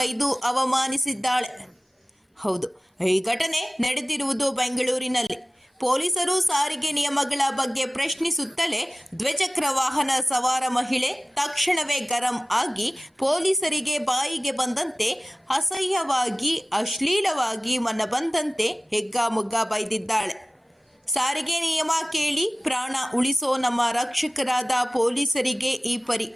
ಬೈದು ಅವಮಾನಿಸಿದ್ದಾಳೆ. ಹೌದು, ಈ ಘಟನೆ ನಡೆದಿರುವುದು ಬೆಂಗಳೂರಿನಲ್ಲಿ. ಪೊಲೀಸರು ಸಾರಿಗೆ ನಿಯಮಗಳ ಬಗ್ಗೆ ಪ್ರಶ್ನಿಸುತ್ತಲೇ ದ್ವಿಚಕ್ರ ವಾಹನ ಸವಾರ ಮಹಿಳೆ ತಕ್ಷಣವೇ ಗರಂ ಆಗಿ ಪೊಲೀಸರಿಗೆ ಬಾಯಿಗೆ ಬಂದಂತೆ ಅಸಹ್ಯವಾಗಿ, ಅಶ್ಲೀಲವಾಗಿ ಮನ ಬಂದಂತೆ ಹೆಗ್ಗಾಮುಗ್ಗಾ ಬೈದಿದ್ದಾಳೆ. ಸಾರಿಗೆ ನಿಯಮ ಕೇಳಿ ಪ್ರಾಣ ಉಳಿಸೋ ನಮ್ಮ ರಕ್ಷಕರಾದ ಪೊಲೀಸರಿಗೆ ಈ ಪರಿ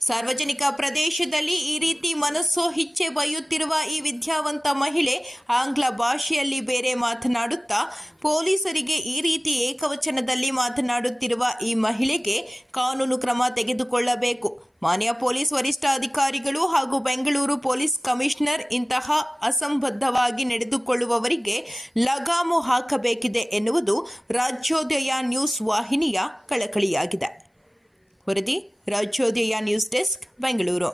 ಸಾರ್ವಜನಿಕ ಪ್ರದೇಶದಲ್ಲಿ ಈ ರೀತಿ ಮನಸ್ಸು ಹಿಚ್ಚೆ ಬಯ್ಯುತ್ತಿರುವ ಈ ವಿದ್ಯಾವಂತ ಮಹಿಳೆ ಆಂಗ್ಲ ಭಾಷೆಯಲ್ಲಿ ಬೇರೆ ಮಾತನಾಡುತ್ತಾ, ಪೊಲೀಸರಿಗೆ ಈ ರೀತಿ ಏಕವಚನದಲ್ಲಿ ಮಾತನಾಡುತ್ತಿರುವ ಈ ಮಹಿಳೆಗೆ ಕಾನೂನು ಕ್ರಮ ತೆಗೆದುಕೊಳ್ಳಬೇಕು. ಮಾನ್ಯ ಪೊಲೀಸ್ ವರಿಷ್ಠಾಧಿಕಾರಿಗಳು ಹಾಗೂ ಬೆಂಗಳೂರು ಪೊಲೀಸ್ ಕಮಿಷನರ್ ಇಂತಹ ಅಸಂಬದ್ಧವಾಗಿ ನಡೆದುಕೊಳ್ಳುವವರಿಗೆ ಲಗಾಮು ಹಾಕಬೇಕಿದೆ ಎನ್ನುವುದು ರಾಜ್ಯೋದಯ ನ್ಯೂಸ್ ವಾಹಿನಿಯ ಕಳಕಳಿಯಾಗಿದೆ. ವರದಿ Rajyodaya news desk Bengaluru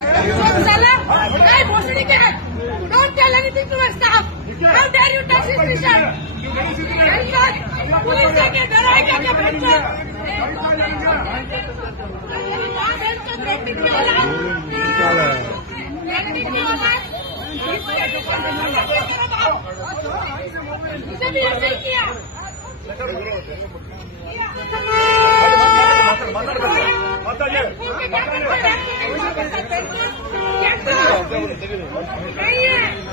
Salah, hey, Bosni cat, don't tell anything to my staff. How dare you touch his T-shirt? Police लेके डराएगा क्या बच्चा इसे भी ऐसे ही किया नहीं है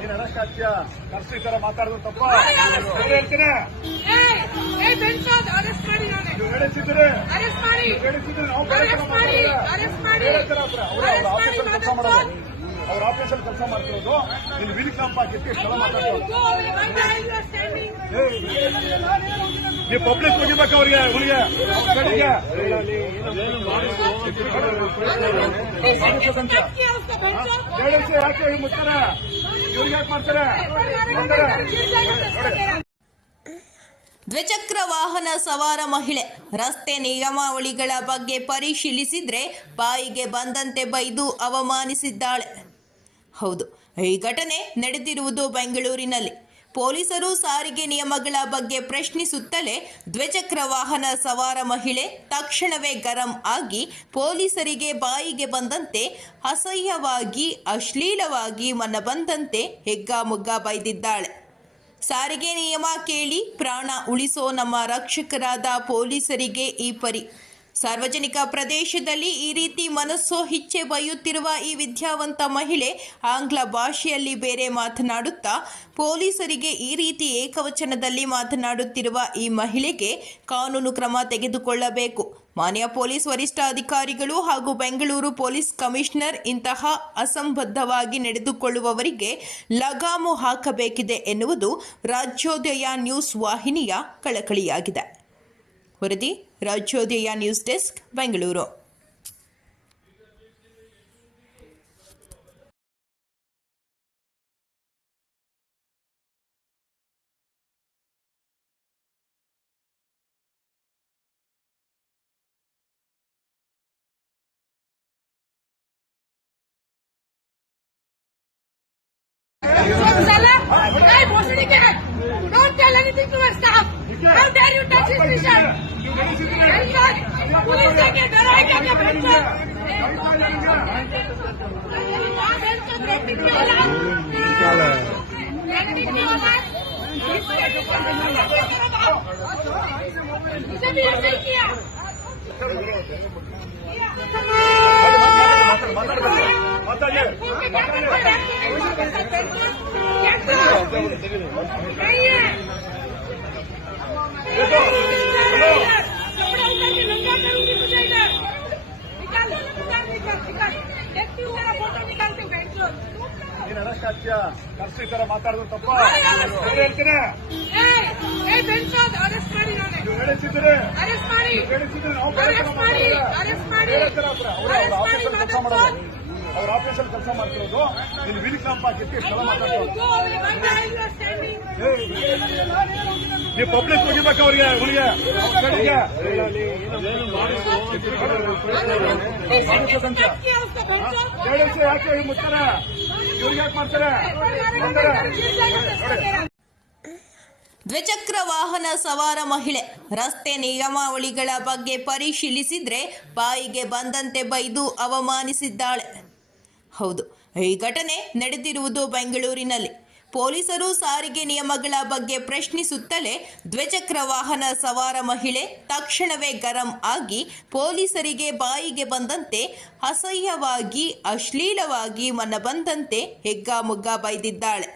ನೀನ್ ಆಗ್ತೀಯಾ ಕರ್ಸಿ ಈ ತರ ಮಾತಾಡೋದು ತಪ್ಪ ಹೇಳ್ತೀನಿ ಹೇಳಿಸಿದ್ರೆ ಹೇಳಿಸಿದ್ರೆ ನಾವು ಆಫೀಸಲ್ಲಿ ಕೆಲಸ ಮಾಡೋದು ಅವ್ರ ಆಫೀಸಲ್ಲಿ ಕೆಲಸ ಮಾಡ್ತಿರೋದು ನೀನು ವಿಲ್ ಕ್ಯಾಂಪ್ ಹಾಕಿಟ್ಟು ಇಷ್ಟೆಲ್ಲ ಮಾತಾಡ್ತಾರೆ ನೀವು ಪಬ್ಲಿಕ್ ಹೋಗಿರ್ಬೇಕು ಅವ್ರಿಗೆ, ಹುಡುಗ. ದ್ವಿಚಕ್ರ ವಾಹನ ಸವಾರ ಮಹಿಳೆ ರಸ್ತೆ ನಿಯಮಾವಳಿಗಳ ಬಗ್ಗೆ ಪರಿಶೀಲಿಸಿದ್ರೆ ಬಾಯಿಗೆ ಬಂದಂತೆ ಬೈದು ಅವಮಾನಿಸಿದ್ದಾಳೆ. ಹೌದು, ಈ ಘಟನೆ ನಡೆದಿರುವುದು ಬೆಂಗಳೂರಿನಲ್ಲಿ. ಪೊಲೀಸರು ಸಾರಿಗೆ ನಿಯಮಗಳ ಬಗ್ಗೆ ಪ್ರಶ್ನಿಸುತ್ತಲೇ ದ್ವಿಚಕ್ರ ವಾಹನ ಸವಾರ ಮಹಿಳೆ ತಕ್ಷಣವೇ ಗರಂ ಆಗಿ ಪೊಲೀಸರಿಗೆ ಬಾಯಿಗೆ ಬಂದಂತೆ ಅಸಹ್ಯವಾಗಿ, ಅಶ್ಲೀಲವಾಗಿ ಮನ ಬಂದಂತೆ ಹೆಗ್ಗಾಮುಗ್ಗಾ ಬೈದಿದ್ದಾಳೆ. ಸಾರಿಗೆ ನಿಯಮ ಕೇಳಿ ಪ್ರಾಣ ಉಳಿಸೋ ನಮ್ಮ ರಕ್ಷಕರಾದ ಪೊಲೀಸರಿಗೆ ಈ ಪರಿ ಸಾರ್ವಜನಿಕ ಪ್ರದೇಶದಲ್ಲಿ ಈ ರೀತಿ ಮನಸ್ಸು ಹಿಚ್ಚೆ ಬಯ್ಯುತ್ತಿರುವ ಈ ವಿದ್ಯಾವಂತ ಮಹಿಳೆ ಆಂಗ್ಲ ಭಾಷೆಯಲ್ಲಿ ಬೇರೆ ಮಾತನಾಡುತ್ತಾ, ಪೊಲೀಸರಿಗೆ ಈ ರೀತಿ ಏಕವಚನದಲ್ಲಿ ಮಾತನಾಡುತ್ತಿರುವ ಈ ಮಹಿಳೆಗೆ ಕಾನೂನು ಕ್ರಮ ತೆಗೆದುಕೊಳ್ಳಬೇಕು. ಮಾನ್ಯ ಪೊಲೀಸ್ ವರಿಷ್ಠಾಧಿಕಾರಿಗಳು ಹಾಗೂ ಬೆಂಗಳೂರು ಪೊಲೀಸ್ ಕಮಿಷನರ್ ಇಂತಹ ಅಸಂಬದ್ಧವಾಗಿ ನಡೆದುಕೊಳ್ಳುವವರಿಗೆ ಲಗಾಮು ಹಾಕಬೇಕಿದೆ ಎನ್ನುವುದು ರಾಜ್ಯೋದಯ ನ್ಯೂಸ್ ವಾಹಿನಿಯ ಕಳಕಳಿಯಾಗಿದೆ. ವರದಿ Rajyodaya news desk Bengaluru anything to our staff. How dare you touch his vision? Bencher, police जाके डराए जाके bencher. ನೀನ್ ಆಗ್ತೀಯಾ ಕರ್ಸಿ ಈ ತರ ಮಾತಾಡೋದು ತಪ್ಪ. ಹೇಳ್ತೀನಿ. ನಾನೇ ಹೇಳಿಸಿದ್ರೆ ಹೇಳಿಸಿದ್ರೆ ಕೆಲಸ ಮಾಡೋದು. ಅವ್ರ ಆಫೀಸಲ್ಲಿ ಕೆಲಸ ಮಾಡ್ತಿರೋದು. ಇಲ್ಲಿ ವಿಲಿ ಕ್ಯಾಂಪ್ ಇಷ್ಟೆಲ್ಲ ಮಾತಾಡ್ತಾರೆ ನೀವು ಪಬ್ಲಿಕ್ ಅವ್ರಿಗೆ ಮಾಡ್ತಾರೆ ಮಾಡ್ತಾರೆ? ದ್ವಿಚಕ್ರ ವಾಹನ ಸವಾರ ಮಹಿಳೆ. ರಸ್ತೆ ನಿಯಮಾವಳಿಗಳ ಬಗ್ಗೆ ಪರಿಶೀಲಿಸಿದ್ರೆ ಬಾಯಿಗೆ ಬಂದಂತೆ ಬೈದು ಅವಮಾನಿಸಿದ್ದಾಳೆ. ಹೌದು, ಈ ಘಟನೆ ನಡೆದಿರುವುದು ಬೆಂಗಳೂರಿನಲ್ಲಿ. ಪೊಲೀಸರು ಸಾರಿಗೆ ನಿಯಮಗಳ ಬಗ್ಗೆ ಪ್ರಶ್ನಿಸುತ್ತಲೇ ದ್ವಿಚಕ್ರ ವಾಹನ ಸವಾರ ಮಹಿಳೆ ತಕ್ಷಣವೇ ಗರಂ ಆಗಿ ಪೊಲೀಸರಿಗೆ ಬಾಯಿಗೆ ಬಂದಂತೆ ಅಸಹ್ಯವಾಗಿ, ಅಶ್ಲೀಲವಾಗಿ ಮನ ಬಂದಂತೆ ಹೆಗ್ಗಾಮುಗ್ಗಾ ಬೈದಿದ್ದಾಳೆ.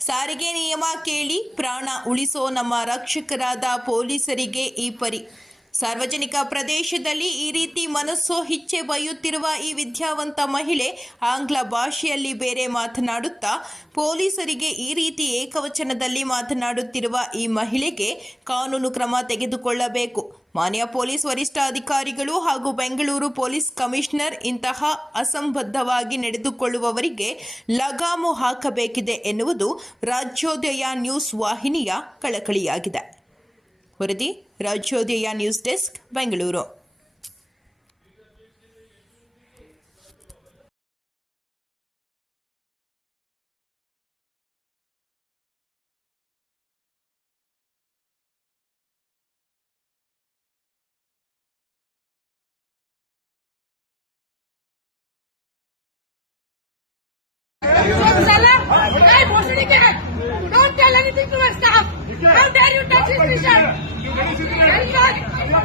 ಸಾರಿಗೆ ನಿಯಮ ಕೇಳಿ ಪ್ರಾಣ ಉಳಿಸೋ ನಮ್ಮ ರಕ್ಷಕರಾದ ಪೊಲೀಸರಿಗೆ ಈ ಪರಿ ಸಾರ್ವಜನಿಕ ಪ್ರದೇಶದಲ್ಲಿ ಈ ರೀತಿ ಮನಸ್ಸು ಹಿಚ್ಚೆ ಬಯ್ಯುತ್ತಿರುವ ಈ ವಿದ್ಯಾವಂತ ಮಹಿಳೆ ಆಂಗ್ಲ ಭಾಷೆಯಲ್ಲಿ ಬೇರೆ ಮಾತನಾಡುತ್ತಾ, ಪೊಲೀಸರಿಗೆ ಈ ರೀತಿ ಏಕವಚನದಲ್ಲಿ ಮಾತನಾಡುತ್ತಿರುವ ಈ ಮಹಿಳೆಗೆ ಕಾನೂನು ಕ್ರಮ ತೆಗೆದುಕೊಳ್ಳಬೇಕು. ಮಾನ್ಯ ಪೊಲೀಸ್ ವರಿಷ್ಠಾಧಿಕಾರಿಗಳು ಹಾಗೂ ಬೆಂಗಳೂರು ಪೊಲೀಸ್ ಕಮಿಷನರ್ ಇಂತಹ ಅಸಂಬದ್ಧವಾಗಿ ನಡೆದುಕೊಳ್ಳುವವರಿಗೆ ಲಗಾಮು ಹಾಕಬೇಕಿದೆ ಎನ್ನುವುದು ರಾಜ್ಯೋದಯ ನ್ಯೂಸ್ ವಾಹಿನಿಯ ಕಳಕಳಿಯಾಗಿದೆ. ವರದಿ Rajyodaya news desk Bengaluru. anything to my staff. How dare you touch his vision? Benson,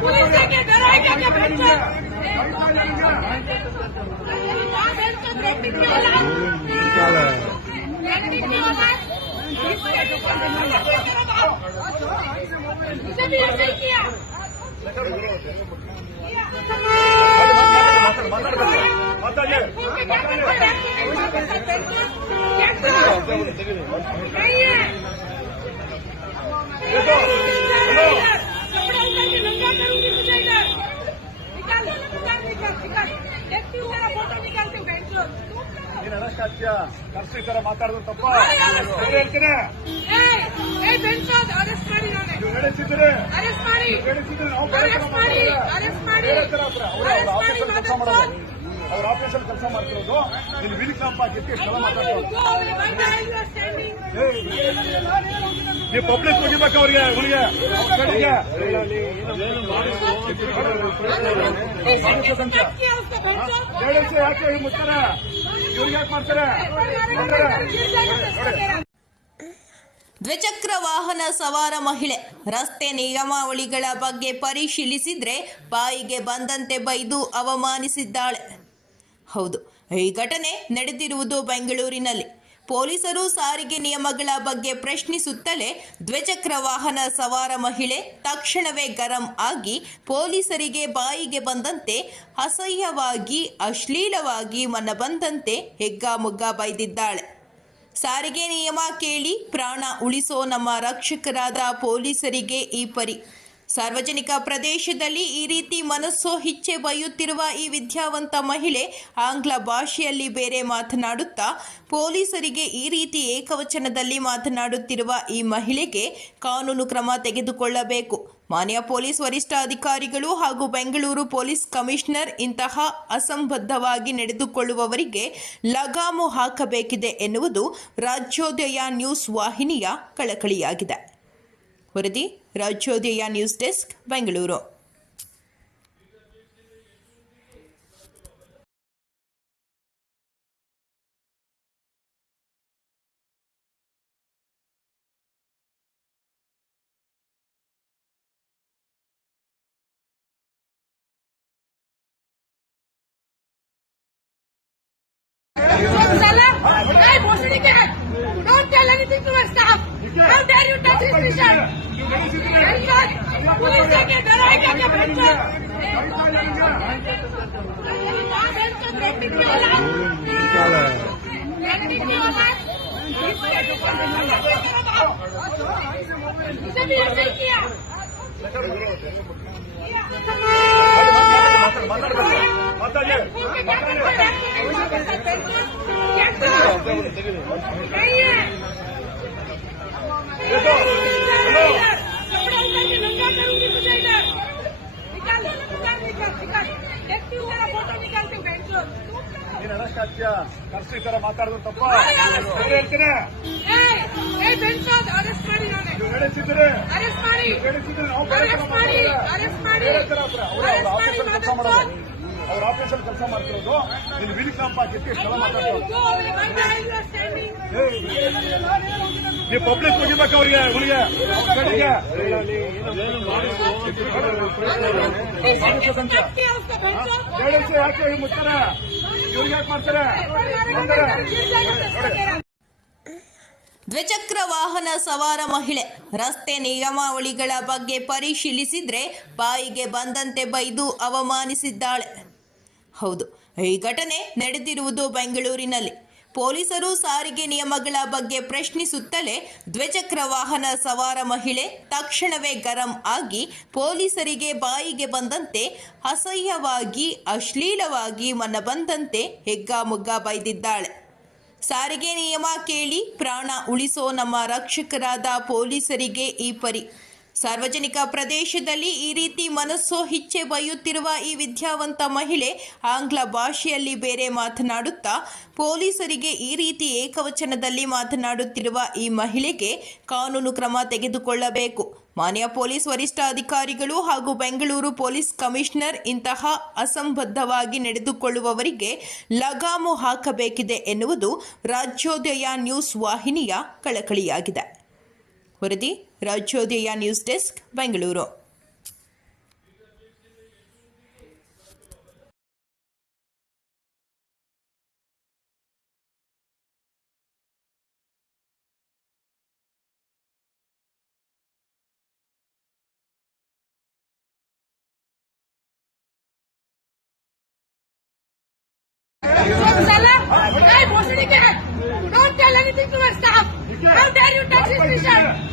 police लेके डर है क्या क्या बेंचर? बेंचर ब्रेकिंग की औलाद? ब्रेकिंग की औलाद? इसके ऊपर क्या करो बाप? इसे भी ऐसे ही किया. नहीं है ನೀನ್ ಆಗ್ತೀಯಾ ಕರ್ಸಿ ತರ ಮಾತಾಡಿದ್ರು ತಪ್ಪ ಹೇಳ್ತೀನಿ ನಾನೇ ಹೇಳಿಸಿದ್ರೆ ಹೇಳಿಸಿದ್ರೆ ನಾವು ಆಫೀಸಲ್ಲಿ ಕೆಲಸ ಮಾಡೋದು ಅವ್ರ ಆಫೀಸಲ್ಲಿ ಕೆಲಸ ಮಾಡ್ತಿರೋದು ಇಲ್ಲಿ ವಿಲಿ ಕ್ಯಾಂಪ್ ಹಾಕಿತ್ತು ಮಾತಾಡ್ತಾರೆ ನೀವು ಪಬ್ಲಿಕ್ ಹೋಗಿಬೇಕು ಅವ್ರಿಗೆ ಮಾಡ್ತಾರೆ? ದ್ವಿಚಕ್ರ ವಾಹನ ಸವಾರ ಮಹಿಳೆ. ರಸ್ತೆ ನಿಯಮಾವಳಿಗಳ ಬಗ್ಗೆ ಪರಿಶೀಲಿಸಿದ್ರೆ ಬಾಯಿಗೆ ಬಂದಂತೆ ಬೈದು ಅವಮಾನಿಸಿದ್ದಾಳೆ. ಹೌದು, ಈ ಘಟನೆ ನಡೆದಿರುವುದು ಬೆಂಗಳೂರಿನಲ್ಲಿ. ಪೊಲೀಸರು ಸಾರಿಗೆ ನಿಯಮಗಳ ಬಗ್ಗೆ ಪ್ರಶ್ನಿಸುತ್ತಲೇ ದ್ವಿಚಕ್ರ ವಾಹನ ಸವಾರ ಮಹಿಳೆ ತಕ್ಷಣವೇ ಗರಂ ಆಗಿ ಪೊಲೀಸರಿಗೆ ಬಾಯಿಗೆ ಬಂದಂತೆ ಅಸಹ್ಯವಾಗಿ, ಅಶ್ಲೀಲವಾಗಿ ಮನ ಬಂದಂತೆ ಹೆಗ್ಗಾಮುಗ್ಗಾ ಬೈದಿದ್ದಾಳೆ. ಸಾರಿಗೆ ನಿಯಮ ಕೇಳಿ ಪ್ರಾಣ ಉಳಿಸೋ ನಮ್ಮ ರಕ್ಷಕರಾದ ಪೊಲೀಸರಿಗೆ ಈ ಪರಿ ಸಾರ್ವಜನಿಕ ಪ್ರದೇಶದಲ್ಲಿ ಈ ರೀತಿ ಮನಸ್ಸು ಹಿಚ್ಚೆ ಬಯ್ಯುತ್ತಿರುವ ಈ ವಿದ್ಯಾವಂತ ಮಹಿಳೆ ಆಂಗ್ಲ ಭಾಷೆಯಲ್ಲಿ ಬೇರೆ ಮಾತನಾಡುತ್ತಾ, ಪೊಲೀಸರಿಗೆ ಈ ರೀತಿ ಏಕವಚನದಲ್ಲಿ ಮಾತನಾಡುತ್ತಿರುವ ಈ ಮಹಿಳೆಗೆ ಕಾನೂನು ಕ್ರಮ ತೆಗೆದುಕೊಳ್ಳಬೇಕು. ಮಾನ್ಯ ಪೊಲೀಸ್ ವರಿಷ್ಠ ಅಧಿಕಾರಿಗಳು ಹಾಗೂ ಬೆಂಗಳೂರು ಪೊಲೀಸ್ ಕಮಿಷನರ್ ಇಂತಹ ಅಸಂಬದ್ಧವಾಗಿ ನಡೆದುಕೊಳ್ಳುವವರಿಗೆ ಲಗಾಮು ಹಾಕಬೇಕಿದೆ ಎನ್ನುವುದು ರಾಜ್ಯೋದಯ ನ್ಯೂಸ್ ವಾಹಿನಿಯ ಕಳಕಳಿಯಾಗಿದೆ. ವರದಿ Rajyodaya news desk Bengaluru Salah, hey, Bhosani ke Don't tell anything to my staff. you touch his vision? Benson, who is taking the right of the Benson? Benson, break the alarm. Break the alarm. इसे भी ऐसे ही किया नहीं है ಆಗ್ತೀಯಾ ಕರ್ಸಿ ಈ ತರ ಮಾತಾಡೋದು ತಪ್ಪ ಹೇಳ್ತೀನಿ ಮಾಡಿ ನಾನೇ ನೀವು ಕೆಲಸ ಮಾಡೋದು ಅವ್ರ ಆಫೀಸಲ್ಲಿ ಕೆಲಸ ಮಾಡ್ತಿರೋದು ನೀನು ವಿಲಿ ಇಷ್ಟೆಲ್ಲ ಮಾತಾಡ್ತಾರೆ ನೀವು ಪಬ್ಲಿಕ್ ಮುಗಿಬೇಕು ಅವರಿಗೆ ಅವರಿಗೆ. ಹೇಳಿಸಿ ಯಾಕೆ ಇವ್ರಿಗೆ ಯಾಕೆ ಮಾಡ್ತಾರೆ? ದ್ವಿಚಕ್ರ ವಾಹನ ಸವಾರ ಮಹಿಳೆ ರಸ್ತೆ ನಿಯಮಾವಳಿಗಳ ಬಗ್ಗೆ ಪರಿಶೀಲಿಸಿದ್ರೆ ಬಾಯಿಗೆ ಬಂದಂತೆ ಬೈದು ಅವಮಾನಿಸಿದ್ದಾಳೆ. ಹೌದು ಈ ಘಟನೆ ನಡೆದಿರುವುದು ಬೆಂಗಳೂರಿನಲ್ಲಿ. ಪೊಲೀಸರು ಸಾರಿಗೆ ನಿಯಮಗಳ ಬಗ್ಗೆ ಪ್ರಶ್ನಿಸುತ್ತಲೇ ದ್ವಿಚಕ್ರ ವಾಹನ ಸವಾರ ಮಹಿಳೆ ತಕ್ಷಣವೇ ಗರಂ ಆಗಿ ಪೊಲೀಸರಿಗೆ ಬಾಯಿಗೆ ಬಂದಂತೆ ಅಸಹ್ಯವಾಗಿ, ಅಶ್ಲೀಲವಾಗಿ ಮನ ಬಂದಂತೆ ಹೆಗ್ಗಾಮುಗ್ಗ ಬೈದಿದ್ದಾಳೆ. ಸಾರಿಗೆ ನಿಯಮ ಕೇಳಿ ಪ್ರಾಣ ಉಳಿಸೋ ನಮ್ಮ ರಕ್ಷಕರಾದ ಪೊಲೀಸರಿಗೆ ಈ ಪರಿ ಸಾರ್ವಜನಿಕ ಪ್ರದೇಶದಲ್ಲಿ ಈ ರೀತಿ ಮನಸ್ಸು ಹಿಚ್ಚೆ ಬಯ್ಯುತ್ತಿರುವ ಈ ವಿದ್ಯಾವಂತ ಮಹಿಳೆ ಆಂಗ್ಲ ಭಾಷೆಯಲ್ಲಿ ಬೇರೆ ಮಾತನಾಡುತ್ತಾ, ಪೊಲೀಸರಿಗೆ ಈ ರೀತಿ ಏಕವಚನದಲ್ಲಿ ಮಾತನಾಡುತ್ತಿರುವ ಈ ಮಹಿಳೆಗೆ ಕಾನೂನು ಕ್ರಮ ತೆಗೆದುಕೊಳ್ಳಬೇಕು. ಮಾನ್ಯ ಪೊಲೀಸ್ ವರಿಷ್ಠಾಧಿಕಾರಿಗಳು ಹಾಗೂ ಬೆಂಗಳೂರು ಪೊಲೀಸ್ ಕಮಿಷನರ್ ಇಂತಹ ಅಸಂಬದ್ಧವಾಗಿ ನಡೆದುಕೊಳ್ಳುವವರಿಗೆ ಲಗಾಮು ಹಾಕಬೇಕಿದೆ ಎನ್ನುವುದು ರಾಜ್ಯೋದಯ ನ್ಯೂಸ್ ವಾಹಿನಿಯ ಕಳಕಳಿಯಾಗಿದೆ. ವರದಿ Rajyodaya news desk Bengaluru Hey, Bhushan Cat! Don't tell anything to our staff! How dare you touch his t-shirt!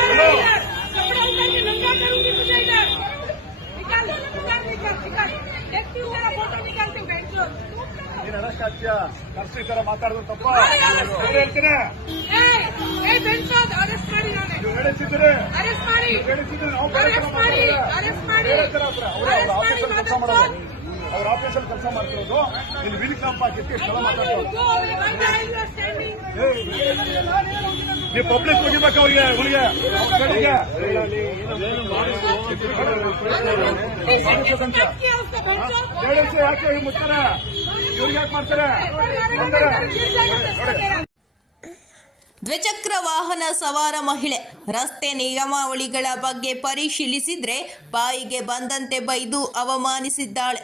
ನೀನ್ ಅರೆಸ್ಟ್ ಆಗ್ತೀಯಾ ಕರ್ಸಿ ಈ ತರ ಮಾತಾಡಿದ್ರು ತಪ್ಪ ಹೇಳ್ತೀನಿ ಹೇಳಿಸಿದ್ರೆ ಹೇಳಿಸಿದ್ರೆ ನಾವು ಬೇರೆ ತರ ಬೇರೆ ತರ ಅವ್ರ ಆಫೀಸಲ್ಲಿ ಕೆಲಸ ಮಾಡೋದು ಅವ್ರ ಆಫೀಸಲ್ಲಿ ಕೆಲಸ ಮಾಡ್ತಿರೋದು ನೀನ್ ವಿಲಿ ಕ್ಯಾಂಪ್ ಹಾಕಿಟ್ಟು ಇಷ್ಟೆಲ್ಲ ಮಾತಾಡ್ತಾರೆ ನೀವು ಪಬ್ಲಿಕ್ ಮುಗಿಬೇಕು ಅವ್ರಿಗೆ. ಹೇಳಿಸಿ ಯಾಕೆ ಇವ್ರಿಗೆ ಯಾಕೆ ಮಾಡ್ತಾರೆ ದ್ವಿಚಕ್ರ ವಾಹನ ಸವಾರ ಮಹಿಳೆ ರಸ್ತೆ ನಿಯಮಾವಳಿಗಳ ಬಗ್ಗೆ ಪರಿಶೀಲಿಸಿದ್ರೆ ಬಾಯಿಗೆ ಬಂದಂತೆ ಬೈದು ಅವಮಾನಿಸಿದ್ದಾಳೆ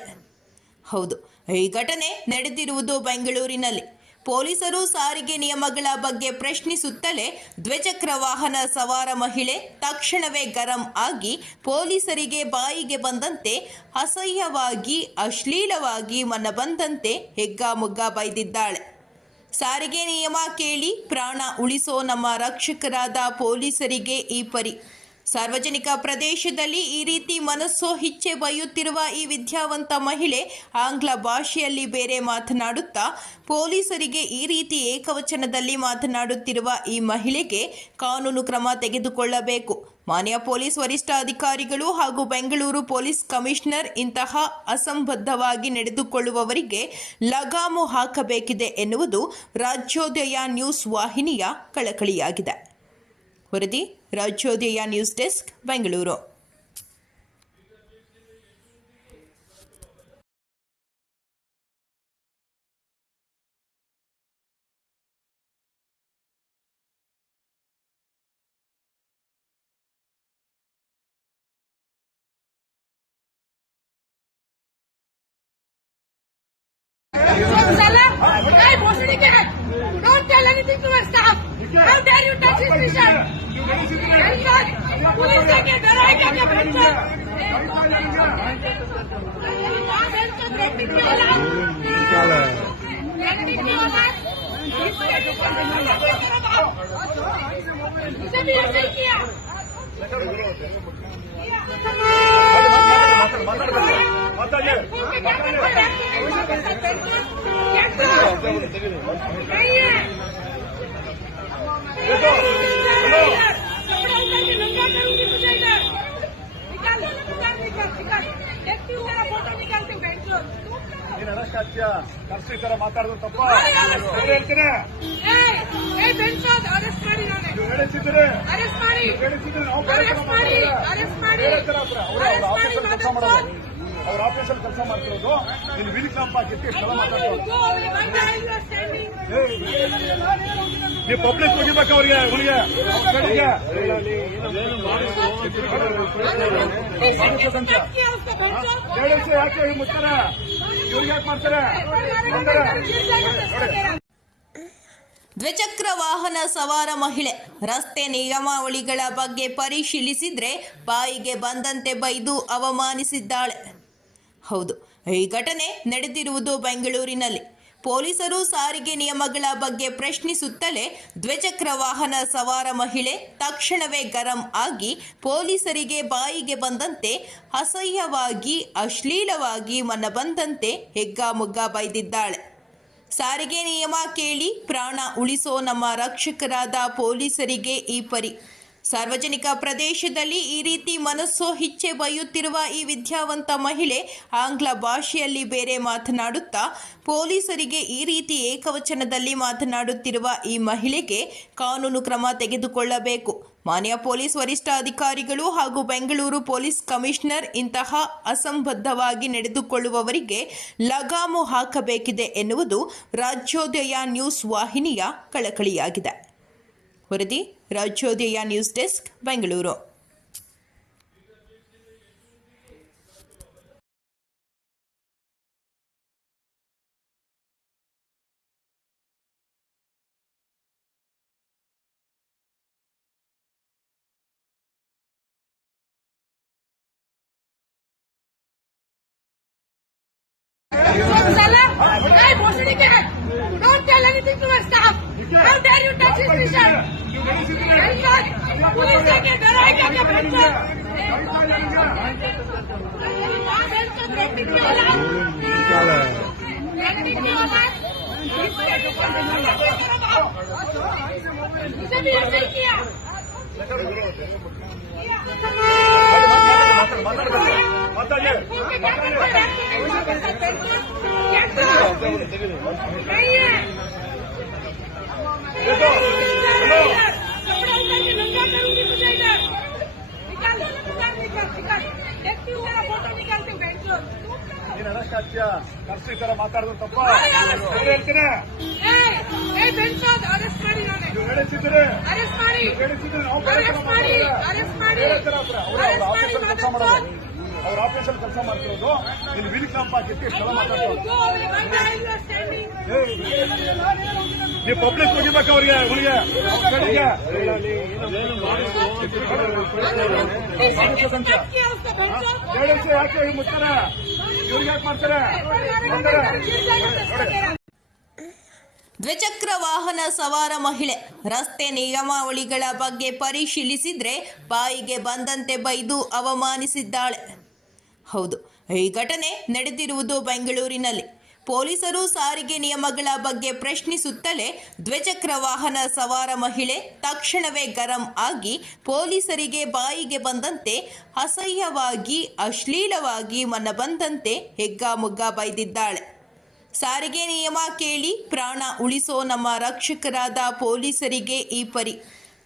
ಹೌದು ಈ ಘಟನೆ ನಡೆದಿರುವುದು ಬೆಂಗಳೂರಿನಲ್ಲಿ ಪೊಲೀಸರು ಸಾರಿಗೆ ನಿಯಮಗಳ ಬಗ್ಗೆ ಪ್ರಶ್ನಿಸುತ್ತಲೇ ದ್ವಿಚಕ್ರ ವಾಹನ ಸವಾರ ಮಹಿಳೆ ತಕ್ಷಣವೇ ಗರಂ ಆಗಿ ಪೊಲೀಸರಿಗೆ ಬಾಯಿಗೆ ಬಂದಂತೆ ಅಸಹ್ಯವಾಗಿ, ಅಶ್ಲೀಲವಾಗಿ ಮನ ಬಂದಂತೆ ಹೆಗ್ಗಾಮುಗ್ಗಾ ಬೈದಿದ್ದಾಳೆ. ಸಾರಿಗೆ ನಿಯಮ ಕೇಳಿ ಪ್ರಾಣ ಉಳಿಸೋ ನಮ್ಮ ರಕ್ಷಕರಾದ ಪೊಲೀಸರಿಗೆ ಈ ಪರಿ ಸಾರ್ವಜನಿಕ ಪ್ರದೇಶದಲ್ಲಿ ಈ ರೀತಿ ಮನಸ್ಸು ಹಿಚ್ಚೆ ಬಯ್ಯುತ್ತಿರುವ ಈ ವಿದ್ಯಾವಂತ ಮಹಿಳೆ ಆಂಗ್ಲ ಭಾಷೆಯಲ್ಲಿ ಬೇರೆ ಮಾತನಾಡುತ್ತಾ, ಪೊಲೀಸರಿಗೆ ಈ ರೀತಿ ಏಕವಚನದಲ್ಲಿ ಮಾತನಾಡುತ್ತಿರುವ ಈ ಮಹಿಳೆಗೆ ಕಾನೂನು ಕ್ರಮ ತೆಗೆದುಕೊಳ್ಳಬೇಕು. ಮಾನ್ಯ ಪೊಲೀಸ್ ವರಿಷ್ಠಾಧಿಕಾರಿಗಳು ಹಾಗೂ ಬೆಂಗಳೂರು ಪೊಲೀಸ್ ಕಮಿಷನರ್ ಇಂತಹ ಅಸಂಬದ್ಧವಾಗಿ ನಡೆದುಕೊಳ್ಳುವವರಿಗೆ ಲಗಾಮು ಹಾಕಬೇಕಿದೆ ಎನ್ನುವುದು ರಾಜ್ಯೋದಯ ನ್ಯೂಸ್ ವಾಹಿನಿಯ ಕಳಕಳಿಯಾಗಿದೆ. ವರದಿ ರಾಜ್ಯೋದಯ ನ್ಯೂಸ್ ಡೆಸ್ಕ್ ಬೆಂಗಳೂರು के डराएगा क्या बच्चा। इसे भी ऐसे ही किया नहीं है ನೀನ್ ಆಗ್ತೀಯಾ ಕರ್ಸಿ ಈ ತರ ಮಾತಾಡೋದು ತಪ್ಪ. ಹೇಳ್ತೀನಿ. ಹೇಳಿಸಿದ್ರೆ. ಅರೆಸ್ಟ್ ಮಾಡಿ. ಹೇಳಿಸಿದ್ರೆ ನಾವು ಕೆಲಸ ಮಾಡೋದು. ಅವ್ರ ಆಫೀಸಲ್ಲಿ ಕೆಲಸ ಮಾಡ್ತಿರೋದು. ನೀನು ವಿಧಿ ಕ್ಯಾಂಪ್ ಹಾಕಿತ್ತು ಸ್ಥಳ ಮಾತಾಡ್ತಾರೆ ನೀವು ಪಬ್ಲಿಕ್ ಮುಗಿಬೇಕು ಅವ್ರಿಗೆ ಕಡೆಗೆ. ಹೇಳಿಸಿ ಯಾಕೆ ಮುಚ್ತಾರೆ? ಇವ್ರಿಗೆ ಯಾಕೆ ಮಾಡ್ತಾರೆ? ಮಾಡ್ತಾರೆ ನೋಡಿ ದ್ವಿಚಕ್ರ ವಾಹನ ಸವಾರ ಮಹಿಳೆ ರಸ್ತೆ ನಿಯಮಾವಳಿಗಳ ಬಗ್ಗೆ ಪರಿಶೀಲಿಸಿದ್ರೆ ಬಾಯಿಗೆ ಬಂದಂತೆ ಬೈದು ಅವಮಾನಿಸಿದ್ದಾಳೆ. ಹೌದು. ಈ ಘಟನೆ ನಡೆದಿರುವುದು ಬೆಂಗಳೂರಿನಲ್ಲಿ. ಪೊಲೀಸರು ಸಾರಿಗೆ ನಿಯಮಗಳ ಬಗ್ಗೆ ಪ್ರಶ್ನಿಸುತ್ತಲೇ ದ್ವಿಚಕ್ರ ವಾಹನ ಸವಾರ ಮಹಿಳೆ ತಕ್ಷಣವೇ ಗರಂ ಆಗಿ ಪೊಲೀಸರಿಗೆ ಬಾಯಿಗೆ ಬಂದಂತೆ ಅಸಹ್ಯವಾಗಿ, ಅಶ್ಲೀಲವಾಗಿ ಮನ ಬಂದಂತೆ ಹೆಗ್ಗಾಮುಗ್ಗಾ ಬೈದಿದ್ದಾಳೆ. ಸಾರಿಗೆ ನಿಯಮ ಕೇಳಿ ಪ್ರಾಣ ಉಳಿಸೋ ನಮ್ಮ ರಕ್ಷಕರಾದ ಪೊಲೀಸರಿಗೆ ಈ ಪರಿ ಸಾರ್ವಜನಿಕ ಪ್ರದೇಶದಲ್ಲಿ ಈ ರೀತಿ ಮನಸ್ಸು ಹಿಚ್ಚೆ ಬಯ್ಯುತ್ತಿರುವ ಈ ವಿದ್ಯಾವಂತ ಮಹಿಳೆ ಆಂಗ್ಲ ಭಾಷೆಯಲ್ಲಿ ಬೇರೆ ಮಾತನಾಡುತ್ತಾ, ಪೊಲೀಸರಿಗೆ ಈ ರೀತಿ ಏಕವಚನದಲ್ಲಿ ಮಾತನಾಡುತ್ತಿರುವ ಈ ಮಹಿಳೆಗೆ ಕಾನೂನು ಕ್ರಮ ತೆಗೆದುಕೊಳ್ಳಬೇಕು. ಮಾನ್ಯ ಪೊಲೀಸ್ ವರಿಷ್ಠ ಅಧಿಕಾರಿಗಳು ಹಾಗೂ ಬೆಂಗಳೂರು ಪೊಲೀಸ್ ಕಮಿಷನರ್ ಇಂತಹ ಅಸಂಬದ್ಧವಾಗಿ ನಡೆದುಕೊಳ್ಳುವವರಿಗೆ ಲಗಾಮು ಹಾಕಬೇಕಿದೆ ಎನ್ನುವುದು ರಾಜ್ಯೋದಯ ನ್ಯೂಸ್ ವಾಹಿನಿಯ ಕಳಕಳಿಯಾಗಿದೆ. ವರದಿ Rajyodaya news desk Bengaluru Zala, hey, Boston again. Don't tell anything to my staff. How dare you touch his vision? Who is taking the right of the princess? मुझे भी ऐसे ही किया नहीं है ನೀನ್ ಕರ್ಸಿ ಈ ತರ ಮಾತಾಡೋದು ತಪ್ಪ ಹೇಳ್ತೀನಿ ಹೇಳಿಸಿದ್ರೆ ಹೇಳಿಸಿದ್ರೆ ನಾವು ಆಫೀಸಲ್ಲಿ ಕೆಲಸ ಮಾಡೋದು ಅವ್ರ ಆಫೀಸಲ್ಲಿ ಕೆಲಸ ಮಾಡ್ತಿರೋದು ನೀನು ವಿಧಿ ಕ್ಯಾಂಪ್ ಹಾಕಿತ್ತು ಇಷ್ಟೆಲ್ಲ ಮಾತಾಡ್ತಾರೆ ನೀವು ಪಬ್ಲಿಕ್ ಅವರಿಗೆ ಅವರಿಗೆ ಯಾಕೆ ಮಾಡ್ತಾರೆ? ದ್ವಿಚಕ್ರ ವಾಹನ ಸವಾರ ಮಹಿಳೆ. ರಸ್ತೆ ನಿಯಮಾವಳಿಗಳ ಬಗ್ಗೆ ಪರಿಶೀಲಿಸಿದ್ರೆ ಬಾಯಿಗೆ ಬಂದಂತೆ ಬೈದು ಅವಮಾನಿಸಿದ್ದಾಳೆ. ಹೌದು, ಈ ಘಟನೆ ನಡೆದಿರುವುದು ಬೆಂಗಳೂರಿನಲ್ಲಿ. ಪೊಲೀಸರು ಸಾರಿಗೆ ನಿಯಮಗಳ ಬಗ್ಗೆ ಪ್ರಶ್ನಿಸುತ್ತಲೇ ದ್ವಿಚಕ್ರ ವಾಹನ ಸವಾರ ಮಹಿಳೆ ತಕ್ಷಣವೇ ಗರಂ ಆಗಿ ಪೊಲೀಸರಿಗೆ ಬಾಯಿಗೆ ಬಂದಂತೆ ಅಸಹ್ಯವಾಗಿ, ಅಶ್ಲೀಲವಾಗಿ ಮನ ಬಂದಂತೆ ಹೆಗ್ಗಾಮುಗ್ಗಾ ಬೈದಿದ್ದಾಳೆ. ಸಾರಿಗೆ ನಿಯಮ ಕೇಳಿ ಪ್ರಾಣ ಉಳಿಸೋ ನಮ್ಮ ರಕ್ಷಕರಾದ ಪೊಲೀಸರಿಗೆ ಈ ಪರಿ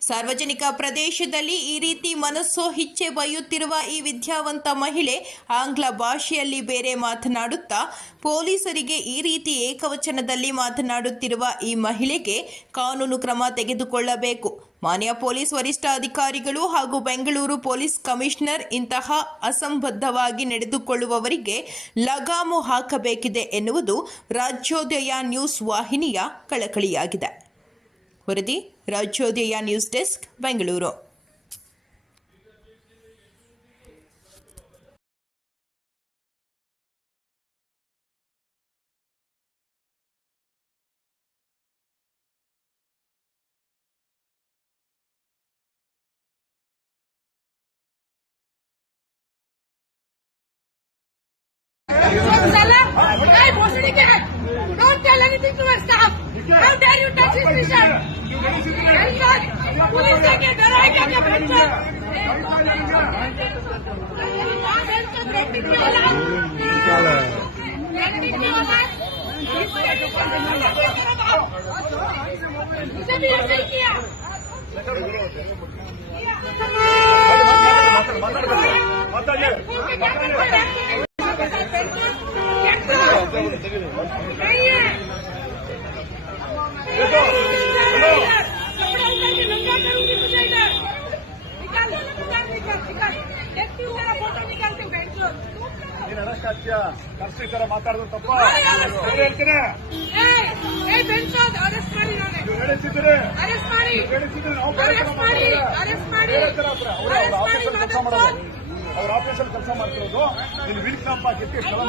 ಸಾರ್ವಜನಿಕ ಪ್ರದೇಶದಲ್ಲಿ ಈ ರೀತಿ ಮನಸ್ಸೋ ಹಿಚ್ಚೆ ಬಯ್ಯುತ್ತಿರುವ ಈ ವಿದ್ಯಾವಂತ ಮಹಿಳೆ ಆಂಗ್ಲ ಭಾಷೆಯಲ್ಲಿ ಬೇರೆ ಮಾತನಾಡುತ್ತಾ, ಪೊಲೀಸರಿಗೆ ಈ ರೀತಿ ಏಕವಚನದಲ್ಲಿ ಮಾತನಾಡುತ್ತಿರುವ ಈ ಮಹಿಳೆಗೆ ಕಾನೂನು ಕ್ರಮ ತೆಗೆದುಕೊಳ್ಳಬೇಕು. ಮಾನ್ಯ ಪೊಲೀಸ್ ವರಿಷ್ಠಾಧಿಕಾರಿಗಳು ಹಾಗೂ ಬೆಂಗಳೂರು ಪೊಲೀಸ್ ಕಮಿಷನರ್ ಇಂತಹ ಅಸಂಬದ್ಧವಾಗಿ ನಡೆದುಕೊಳ್ಳುವವರಿಗೆ ಲಗಾಮು ಹಾಕಬೇಕಿದೆ ಎನ್ನುವುದು ರಾಜ್ಯೋದಯ ನ್ಯೂಸ್ ವಾಹಿನಿಯ ಕಳಕಳಿಯಾಗಿದೆ. ವರದಿ Rajyodaya news desk Bengaluru. इधर निकाल निकाल निकाल निकाल देखती हूँ मेरा फोटो निकालते हुए बैठ जाओ ನೀನ್ ಅರೆಸ್ಟ್ ಆಗ್ತೀಯ ಕರ್ಸಿ ತರ ಮಾತಾಡಿದ್ರು ತಪ್ಪ ಹೇಳ್ತೀನಿ ಹೇಳಿದ್ರೆ ಕೆಲಸ ಮಾಡೋದು ಅವ್ರ ಆಪರೇಷನ್ ಕೆಲಸ ಮಾಡ್ತಿರೋದು ನೀನ್ ವಿಲ್ ಜೊತೆ ಹಾಕಿತ್ತು ಸ್ಥಳ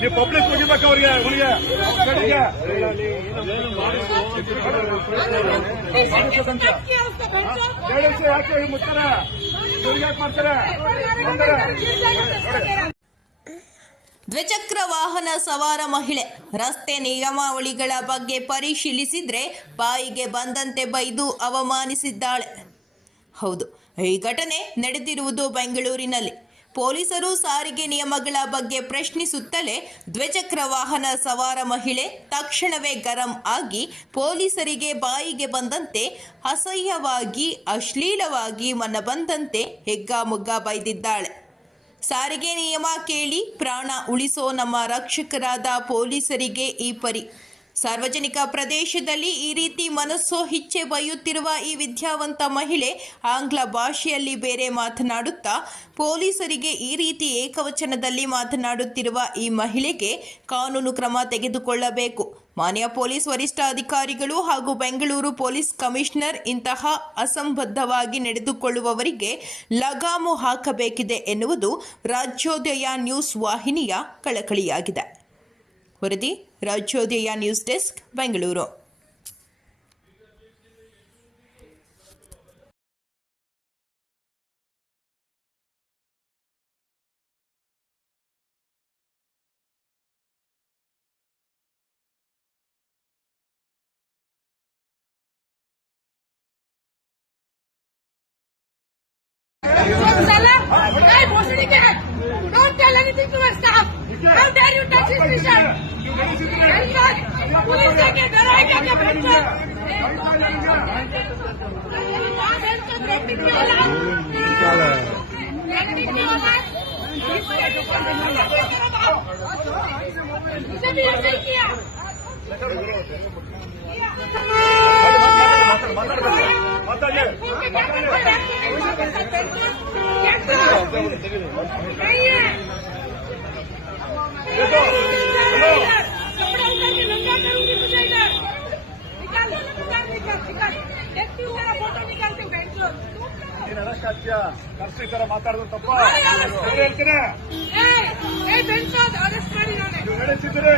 ನೀವು ಪಬ್ಲಿಕ್ ಮುಗಿಬೇಕು ಅವ್ರಿಗೆ ಹುಡುಗೆ ಹೇಳಿ ಯಾಕೆ ಮುಟ್ಟಾರ ದ್ವಿಚಕ್ರ ವಾಹನ ಸವಾರ ಮಹಿಳೆ ರಸ್ತೆ ನಿಯಮಾವಳಿಗಳ ಬಗ್ಗೆ ಪರಿಶೀಲಿಸಿದ್ರೆ ಬಾಯಿಗೆ ಬಂದಂತೆ ಬೈದು ಅವಮಾನಿಸಿದ್ದಾಳೆ. ಹೌದು, ಈ ಘಟನೆ ನಡೆದಿರುವುದು ಬೆಂಗಳೂರಿನಲ್ಲಿ. ಪೊಲೀಸರು ಸಾರಿಗೆ ನಿಯಮಗಳ ಬಗ್ಗೆ ಪ್ರಶ್ನಿಸುತ್ತಲೇ ದ್ವಿಚಕ್ರ ವಾಹನ ಸವಾರ ಮಹಿಳೆ ತಕ್ಷಣವೇ ಗರಂ ಆಗಿ ಪೊಲೀಸರಿಗೆ ಬಾಯಿಗೆ ಬಂದಂತೆ ಅಸಹ್ಯವಾಗಿ, ಅಶ್ಲೀಲವಾಗಿ ಮನ ಬಂದಂತೆ ಹೆಗ್ಗಾಮುಗ್ಗ ಬೈದಿದ್ದಾಳೆ. ಸಾರಿಗೆ ನಿಯಮ ಕೇಳಿ ಪ್ರಾಣ ಉಳಿಸೋ ನಮ್ಮ ರಕ್ಷಕರಾದ ಪೊಲೀಸರಿಗೆ ಈ ಪರಿ ಸಾರ್ವಜನಿಕ ಪ್ರದೇಶದಲ್ಲಿ ಈ ರೀತಿ ಮನಸ್ಸು ಹಿಚ್ಚೆ ಬಯ್ಯುತ್ತಿರುವ ಈ ವಿದ್ಯಾವಂತ ಮಹಿಳೆ ಆಂಗ್ಲ ಭಾಷೆಯಲ್ಲಿ ಬೇರೆ ಮಾತನಾಡುತ್ತಾ, ಪೊಲೀಸರಿಗೆ ಈ ರೀತಿ ಏಕವಚನದಲ್ಲಿ ಮಾತನಾಡುತ್ತಿರುವ ಈ ಮಹಿಳೆಗೆ ಕಾನೂನು ಕ್ರಮ ತೆಗೆದುಕೊಳ್ಳಬೇಕು. ಮಾನ್ಯ ಪೊಲೀಸ್ ವರಿಷ್ಠಾಧಿಕಾರಿಗಳು ಹಾಗೂ ಬೆಂಗಳೂರು ಪೊಲೀಸ್ ಕಮಿಷನರ್ ಇಂತಹ ಅಸಂಬದ್ಧವಾಗಿ ನಡೆದುಕೊಳ್ಳುವವರಿಗೆ ಲಗಾಮು ಹಾಕಬೇಕಿದೆ ಎನ್ನುವುದು ರಾಜ್ಯೋದಯ ನ್ಯೂಸ್ ವಾಹಿನಿಯ ಕಳಕಳಿಯಾಗಿದೆ. ವರದಿ Rajyodaya news desk Bengaluru. anything to my staff. How dare you touch his t-shirt? नहीं है ಕಷ್ಟ ಈ ತರ ಮಾತಾಡೋದು ತಪ್ಪ ಹೇಳ್ತೀರಾ ನಡೆಸಿದ್ರೆ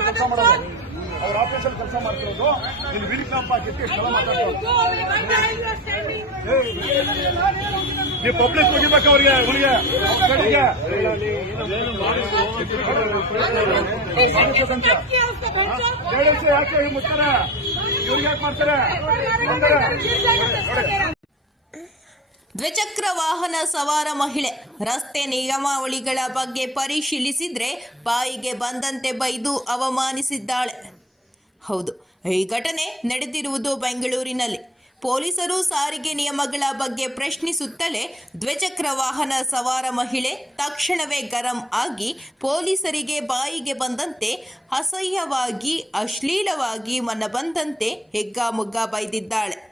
ಕೆಲಸ ಮಾಡೋದು ಅವ್ರ ಆಫೀಸಲ್ಲಿ ಕೆಲಸ ಮಾಡ್ತಿರೋದು ಇಲ್ಲಿ ವಿಲ್ ಜೊತೆ ಹಾಕಿಟ್ಟು ಮಾತಾಡ್ತಾರೆ ನೀವು ಪಬ್ಲಿಕ್ ಮುಗಿಬೇಕು ಅವ್ರಿಗೆ ಹುಡುಗೆ ಜೆಡಿಎಸ್ ಯಾಕೆ ಮುಚ್ತಾರೆ ಇವ್ರಿಗೆ ಯಾಕೆ ಮಾಡ್ತಾರೆ ದ್ವಿಚಕ್ರ ವಾಹನ ಸವಾರ ಮಹಿಳೆ. ರಸ್ತೆ ನಿಯಮಾವಳಿಗಳ ಬಗ್ಗೆ ಪರಿಶೀಲಿಸಿದ್ರೆ ಬಾಯಿಗೆ ಬಂದಂತೆ ಬೈದು ಅವಮಾನಿಸಿದ್ದಾಳೆ. ಹೌದು, ಈ ಘಟನೆ ನಡೆದಿರುವುದು ಬೆಂಗಳೂರಿನಲ್ಲಿ. ಪೊಲೀಸರು ಸಾರಿಗೆ ನಿಯಮಗಳ ಬಗ್ಗೆ ಪ್ರಶ್ನಿಸುತ್ತಲೇ ದ್ವಿಚಕ್ರ ವಾಹನ ಸವಾರ ಮಹಿಳೆ ತಕ್ಷಣವೇ ಗರಂ ಆಗಿ ಪೊಲೀಸರಿಗೆ ಬಾಯಿಗೆ ಬಂದಂತೆ ಅಸಹ್ಯವಾಗಿ, ಅಶ್ಲೀಲವಾಗಿ ಮನ ಬಂದಂತೆ ಹೆಗ್ಗಾಮುಗ್ಗಾ ಬೈದಿದ್ದಾಳೆ.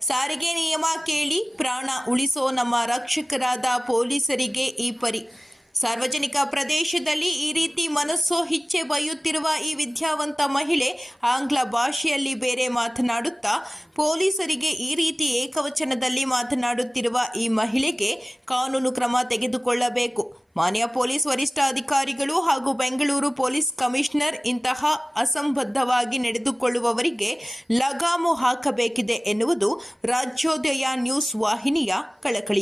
ಸಾರಿಗೆ ನಿಯಮ ಕೇಳಿ ಪ್ರಾಣ ಉಳಿಸೋ ನಮ್ಮ ರಕ್ಷಕರಾದ ಪೊಲೀಸರಿಗೆ ಈ ಪರಿ ಸಾರ್ವಜನಿಕ ಪ್ರದೇಶದಲ್ಲಿ ಈ ರೀತಿ ಮನಸ್ಸೋ ಹಿಚ್ಚೆ ಬೈಯುತ್ತಿರುವ ಈ ವಿದ್ಯಾವಂತ ಮಹಿಳೆ ಆಂಗ್ಲ ಭಾಷೆಯಲ್ಲಿ ಬೇರೆ ಮಾತನಾಡುತ್ತಾ, ಪೊಲೀಸರಿಗೆ ಈ ರೀತಿ ಏಕವಚನದಲ್ಲಿ ಮಾತನಾಡುತ್ತಿರುವ ಈ ಮಹಿಳೆಗೆ ಕಾನೂನು ಕ್ರಮ ತೆಗೆದುಕೊಳ್ಳಬೇಕು. ಮಾನ್ಯ ಪೊಲೀಸ್ ವರಿಷ್ಠಾಧಿಕಾರಿಗಳು ಹಾಗೂ ಬೆಂಗಳೂರು ಪೊಲೀಸ್ ಕಮಿಷನರ್ ಇಂತಹ ಅಸಂಬದ್ಧವಾಗಿ ನಡೆದುಕೊಳ್ಳುವವರಿಗೆ ಲಗಾಮು ಹಾಕಬೇಕಿದೆ ಎನ್ನುವುದು ರಾಜ್ಯೋದಯ ನ್ಯೂಸ್ ವಾಹಿನಿಯ ಕಳಕಳಿಯ